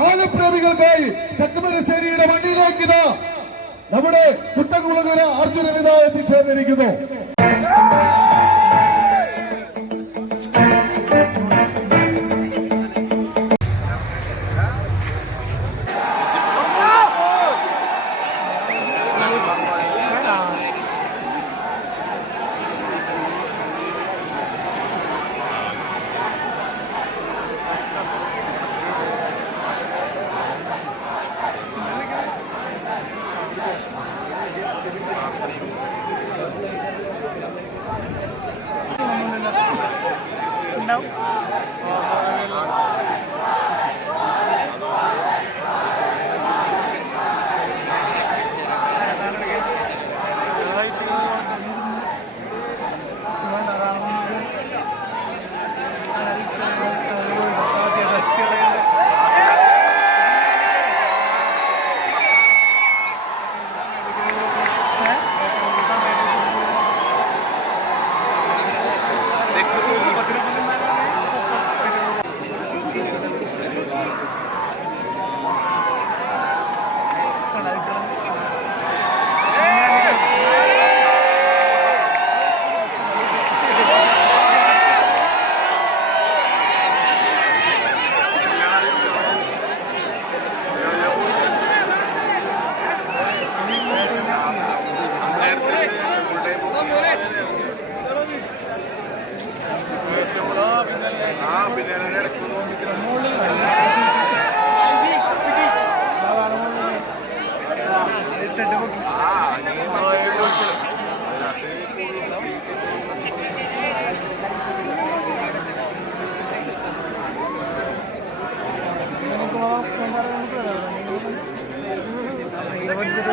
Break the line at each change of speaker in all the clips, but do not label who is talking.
ആലപ്രേമികൾക്കായി ചക്കമരശ്ശേരിയുടെ മണ്ണിലേക്ക് ഇതാ നമ്മുടെ കുട്ടകുളകര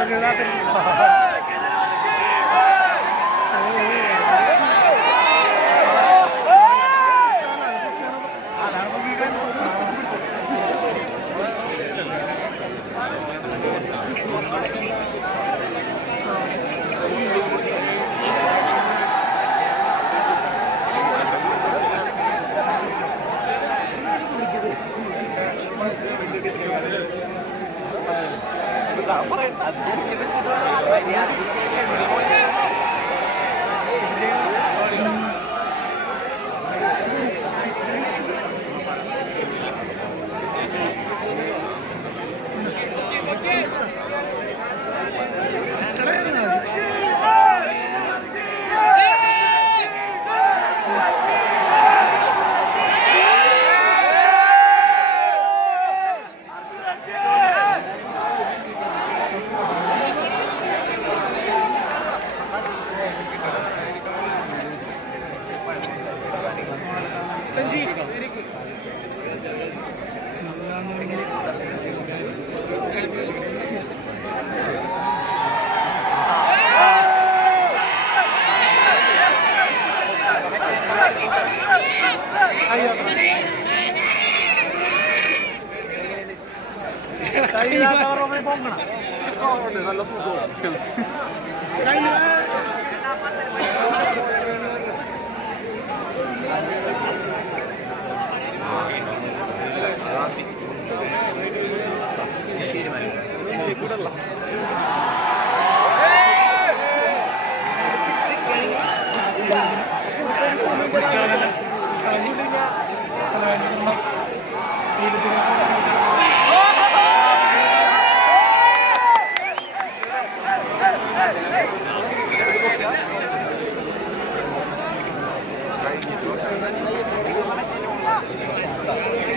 Gracias. Yeah. നല്ല smooth hidupnya kalau ada tempat hidupnya
Thank you.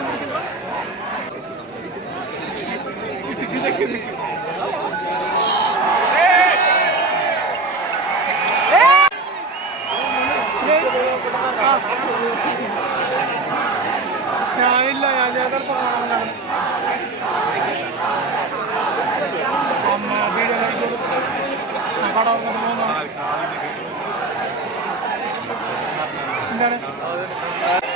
ഞാനില്ല ഞാൻ ചിലപ്പോൾ അമ്മ വീഡിയോ കട എന്താണ് എന്താണ്?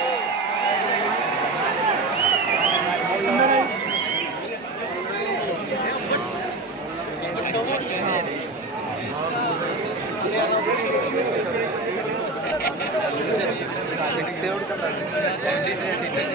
దేవుడికి